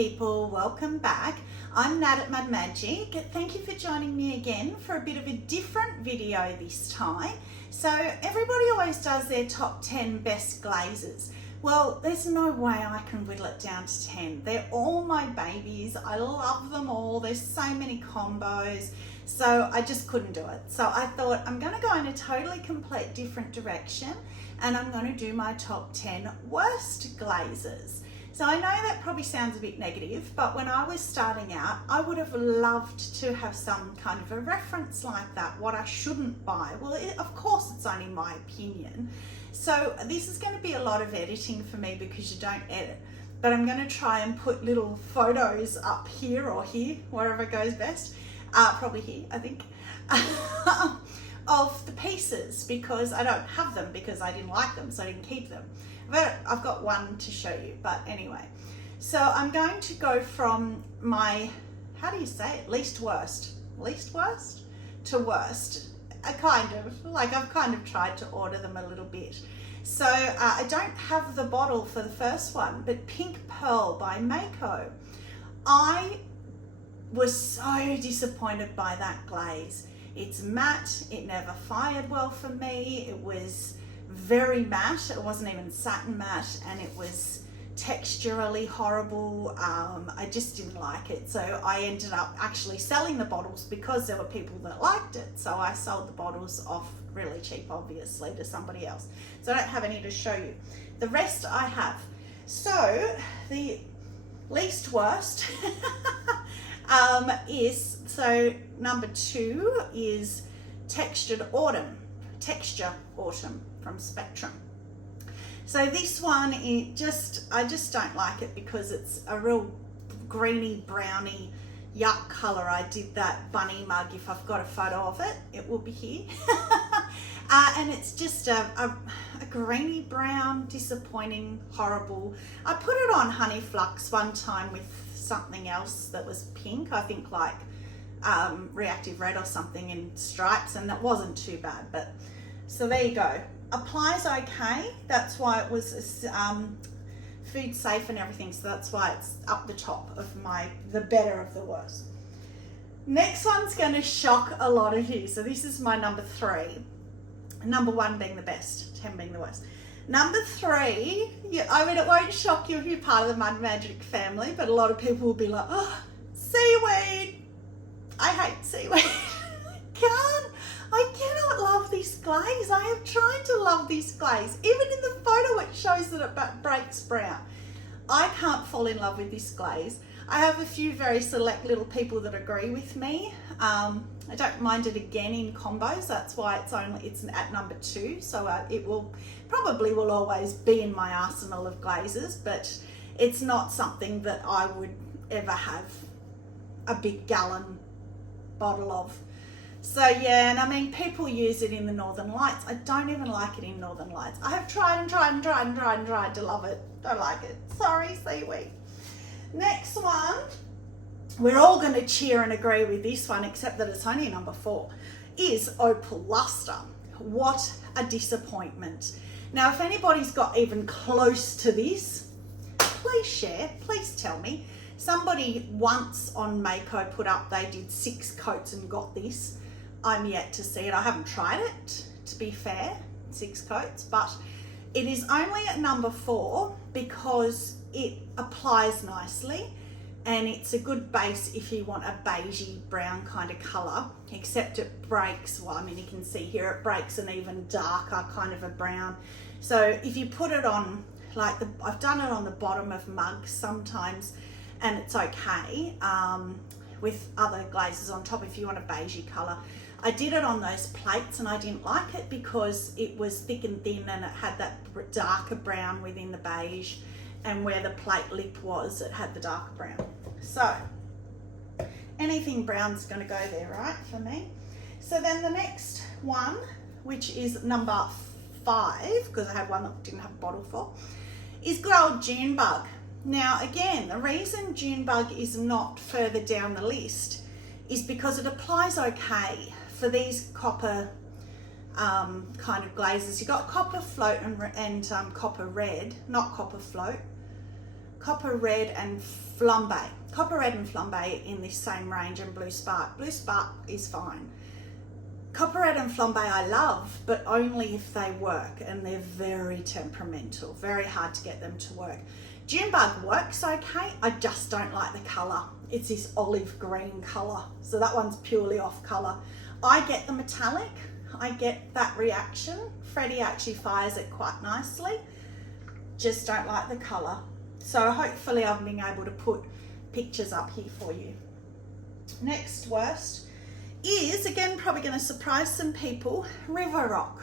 people, welcome back. I'm Nat at Mud Magic. Thank you for joining me again for a bit of a different video this time. So everybody always does their top 10 best glazes. Well, there's no way I can whittle it down to 10. They're all my babies. I love them all. There's so many combos. So I just couldn't do it. So I thought I'm going to go in a totally complete different direction and I'm going to do my top 10 worst glazes. So I know that probably sounds a bit negative, but when I was starting out, I would have loved to have some kind of a reference like that, what I shouldn't buy. Well, of course, it's only my opinion. So this is going to be a lot of editing for me because you don't edit, but I'm going to try and put little photos up here or here, wherever goes best. Probably here, I think, of the pieces because I don't have them because I didn't like them, so I didn't keep them. But I've got one to show you, but anyway. So I'm going to go from my, how do you say it? Least worst to worst. I've kind of tried to order them a little bit. So I don't have the bottle for the first one, but Pink Pearl by Mako. I was so disappointed by that glaze. It's matte, it never fired well for me. It was very matte, it wasn't even satin matte, and it was texturally horrible. I just didn't like it. So I ended up actually selling the bottles because there were people that liked it. So I sold the bottles off really cheap, obviously, to somebody else. So I don't have any to show you. The rest I have. So the least worst is, so number 2 is Texture Autumn from Spectrum. So this one, I just don't like it because it's a real greeny browny yuck color. I did that bunny mug. If I've got a photo of it, it will be here. And it's just a greeny brown, disappointing, horrible. I put it on Honey Flux one time with something else that was pink, I think like Reactive Red or something in stripes, and that wasn't too bad. But so there you go. Applies okay, that's why it was food safe and everything, so that's why it's up the top of the better of the worst. Next one's going to shock a lot of you. So this is my number 3. Number 1 being the best, 10 being the worst. Number 3, I mean, it won't shock you if you're part of the Mud Magic family, but a lot of people will be like, oh, seaweed. I hate seaweed. I cannot love this glaze. I have tried to love this glaze. Even in the photo, it shows that it breaks brown. I can't fall in love with this glaze. I have a few very select little people that agree with me. I don't mind it again in combos. That's why it's at number 2. So it will probably always be in my arsenal of glazes, but it's not something that I would ever have a big gallon bottle of. So yeah, and I mean, people use it in the Northern Lights. I don't even like it in Northern Lights. I have tried to love it. Don't like it. Sorry, seaweed. Next one, we're all going to cheer and agree with this one, except that it's only number 4, is Opal Luster. What a disappointment. Now, if anybody's got even close to this, please share, please tell me. Somebody once on Mako put up, they did 6 coats and got this. I'm yet to see it. I haven't tried it, to be fair, 6 coats, but it is only at number 4 because it applies nicely and it's a good base if you want a beigey brown kind of color, except it breaks. Well, I mean, you can see here it breaks an even darker kind of a brown. So if you put it on, like I've done it on the bottom of mugs sometimes, and it's okay with other glazes on top if you want a beigey color. I did it on those plates and I didn't like it because it was thick and thin and it had that darker brown within the beige, and where the plate lip was, it had the darker brown. So anything brown's going to go there, right, for me. So then the next one, which is number 5, because I had one that didn't have a bottle for, is good old Junebug. Now again, the reason Junebug is not further down the list is because it applies okay for these copper kind of glazes. You've got Copper Float and Copper Red, not Copper Float. Copper Red and Flambe. Copper Red and Flambe in this same range, and Blue Spark. Blue Spark is fine. Copper Red and Flambe I love, but only if they work, and they're very temperamental, very hard to get them to work. Junebug works okay, I just don't like the colour. It's this olive green colour, so that one's purely off colour. I get the metallic, I get that reaction. Freddie actually fires it quite nicely, just don't like the colour. So hopefully I've been able to put pictures up here for you. Next worst is, again, probably going to surprise some people, River Rock.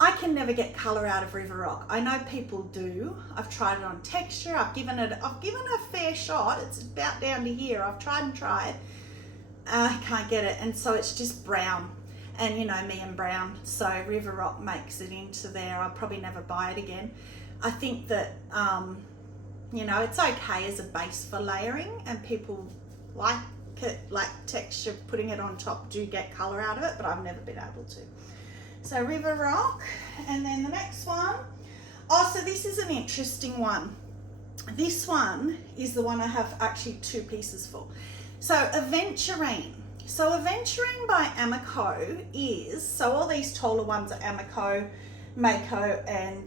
I can never get colour out of River Rock. I know people do. I've tried it on texture. I've given it a fair shot. It's about down to here. I've tried and tried. I can't get it, and so it's just brown. And you know me and brown, so River Rock makes it into there. I'll probably never buy it again. I think that you know, it's okay as a base for layering, and people like it, like texture, putting it on top, do get colour out of it, but I've never been able to. So River Rock, and then the next one. Oh, so this is an interesting one. This one is the one I have actually two pieces for. So Adventurine. So Adventurine by Amico is, so all these taller ones are Amico, Mako, and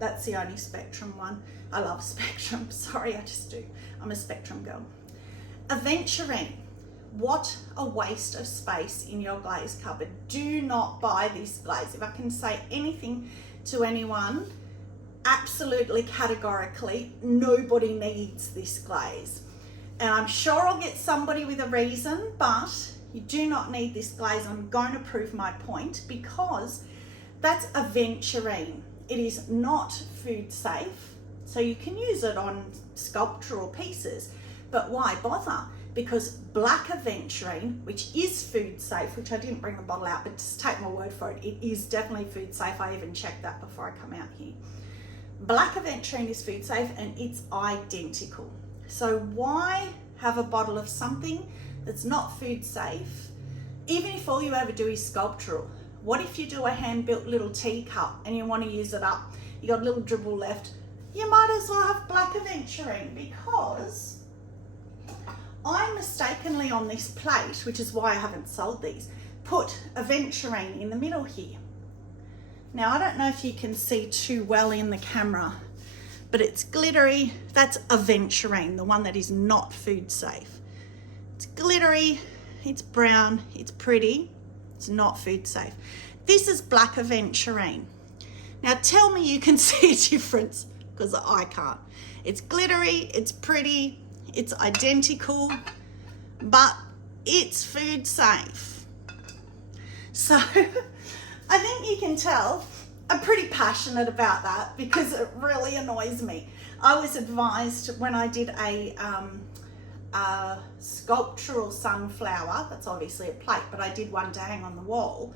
that's the only Spectrum one. I love Spectrum, sorry, I just do. I'm a Spectrum girl. Adventurine. What a waste of space in your glaze cupboard. Do not buy this glaze. If I can say anything to anyone, absolutely categorically, nobody needs this glaze. And I'm sure I'll get somebody with a reason, but you do not need this glaze. I'm going to prove my point, because that's Adventurine. It is not food safe, so you can use it on sculptural pieces, but why bother? Because black Adventurine, which is food safe, which I didn't bring the bottle out, but just take my word for it, it is definitely food safe. I even checked that before I come out here. Black Adventurine is food safe, and it's identical. So why have a bottle of something that's not food safe, even if all you ever do is sculptural? What if you do a hand-built little teacup and you want to use it up, you got a little dribble left, you might as well have black Adventurine, because I mistakenly on this plate, which is why I haven't sold these, put Adventurine in the middle here. Now I don't know if you can see too well in the camera, but it's glittery. That's Adventurine, the one that is not food safe. It's glittery, it's brown, it's pretty, it's not food safe. This is black Adventurine. Now tell me you can see a difference, because I can't. It's glittery, it's pretty, it's identical, but it's food safe. So I think you can tell I'm pretty passionate about that, because it really annoys me. I was advised when I did a sculptural sunflower, that's obviously a plate, but I did one to hang on the wall,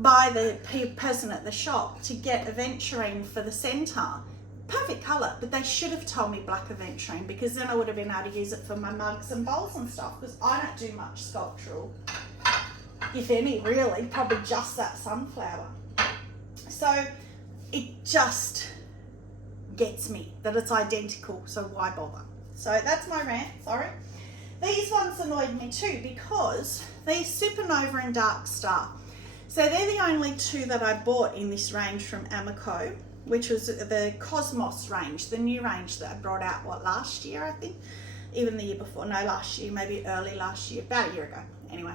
by the person at the shop to get Adventurine for the centre. Perfect colour, but they should have told me black Adventurine, because then I would have been able to use it for my mugs and bowls and stuff, because I don't do much sculptural, if any, really, probably just that sunflower. So it just gets me that it's identical, so why bother? So that's my rant, sorry. These ones annoyed me too, because they're Supernova and Dark Star. So they're the only two that I bought in this range from Amico, which was the Cosmos range, the new range that I brought out, what, last year, I think? Even the year before, no, last year, maybe early last year, about a year ago, anyway.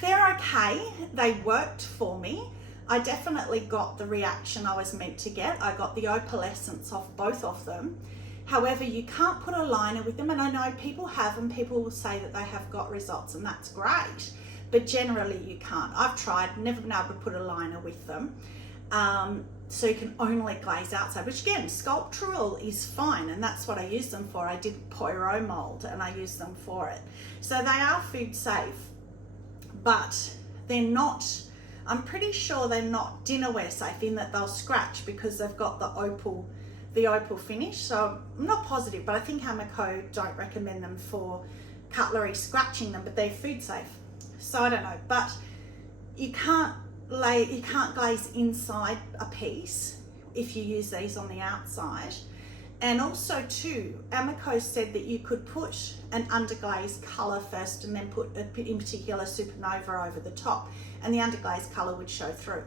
They're okay, they worked for me. I definitely got the reaction I was meant to get. I got the opalescence off both of them. However, you can't put a liner with them, and I know people have, and people will say that they have got results, and that's great, but generally you can't. I've tried, never been able to put a liner with them. So you can only glaze outside, which again, sculptural is fine, and that's what I use them for. I did Poirot mold and I used them for it. So they are food safe, but they're not, I'm pretty sure they're not dinnerware safe, in that they'll scratch because they've got the opal finish. So I'm not positive, but I think Amico don't recommend them for cutlery scratching them, but they're food safe. So I don't know, but you can't glaze inside a piece if you use these on the outside. And also too, Amico said that you could put an underglaze colour first and then put in particular supernova over the top, and the underglaze colour would show through.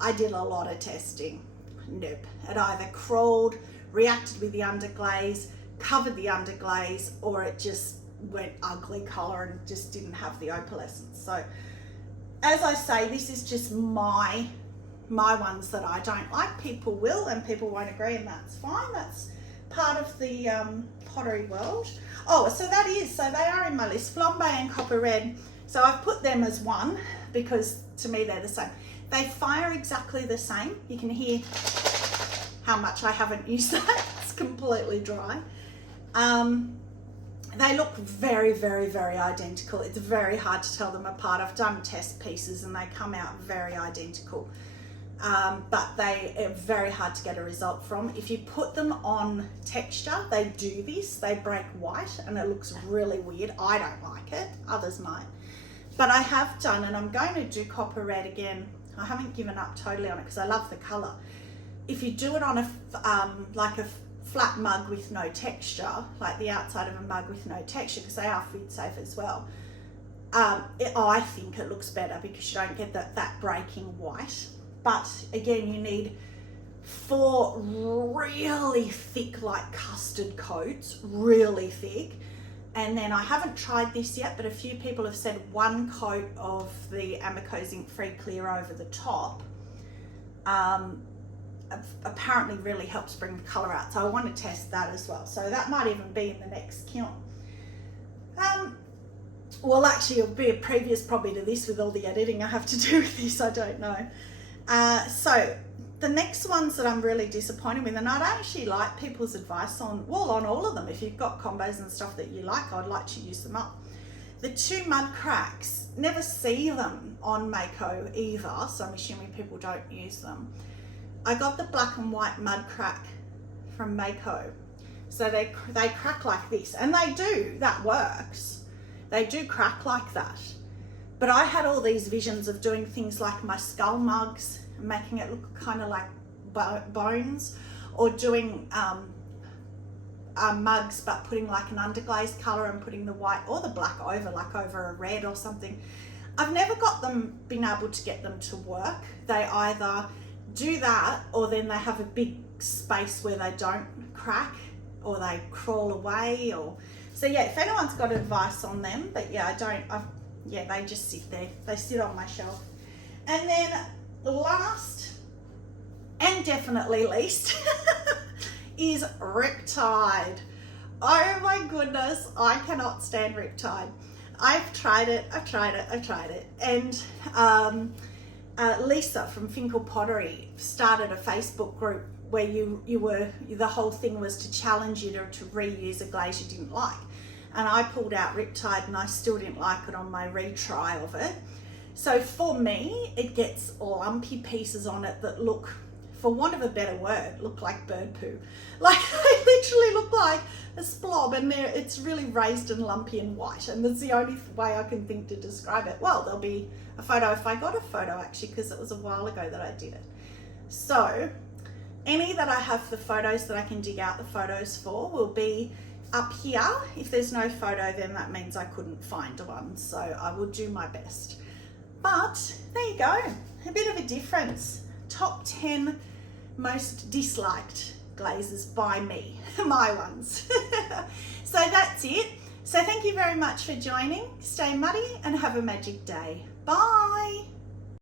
I did a lot of testing. Nope. It either crawled, reacted with the underglaze, covered the underglaze, or it just went ugly colour and just didn't have the opalescence. So as I say, this is just my ones that I don't like. People will, and people won't agree, and that's fine. That's part of the pottery world. Oh, so they are in my list, Flay and Copper Red. So I've put them as one because to me they're the same. They fire exactly the same. You can hear how much I haven't used that. It's completely dry. They look very, very, very identical. It's very hard to tell them apart. I've done test pieces and they come out very identical. But they are very hard to get a result from. If you put them on texture, they do this. They break white and it looks really weird. I don't like it. Others might. But I have done, and I'm going to do Copper Red again. I haven't given up totally on it because I love the colour. If you do it on like a flat mug with no texture, like the outside of a mug with no texture, because they are food safe as well, I think it looks better because you don't get that breaking white. But again, you need 4 really thick, like custard coats, really thick. And then I haven't tried this yet, but a few people have said 1 coat of the Amico Zinc Free Clear over the top apparently really helps bring the colour out. So I want to test that as well. So that might even be in the next kiln. Well, actually, it'll be a previous probably to this with all the editing I have to do with this. I don't know. So the next ones that I'm really disappointed with, and I'd actually like people's advice on, well, on all of them. If you've got combos and stuff that you like, I'd like to use them up. The 2 mud cracks, never see them on Mako either, so I'm assuming people don't use them. I got the black and white mud crack from Mako. So they crack like this, and they do, that works. They do crack like that. But I had all these visions of doing things like my skull mugs, making it look kind of like bones, or doing mugs but putting like an underglaze colour and putting the white or the black over, like over a red or something. I've never been able to get them to work. They either do that or then they have a big space where they don't crack or they crawl away. Or so yeah, if anyone's got advice on them, but yeah, they just sit there. They sit on my shelf. And then last and definitely least is Reptide. Oh my goodness, I cannot stand Reptide. I've tried it. And Lisa from Finkel Pottery started a Facebook group where the whole thing was to challenge you to reuse a glaze you didn't like. And I pulled out Reptide and I still didn't like it on my retry of it. So for me, it gets lumpy pieces on it that look, for want of a better word, look like bird poo. Like they literally look like a splob, and it's really raised and lumpy and white. And that's the only way I can think to describe it. Well, there'll be a photo if I got a photo actually, because it was a while ago that I did it. So any that I have the photos that I can dig out the photos for will be up here. If there's no photo, then that means I couldn't find one. So I will do my best. But there you go, a bit of a difference. Top 10 most disliked glazes by me, my ones. So that's it. So thank you very much for joining. Stay muddy and have a magic day. Bye.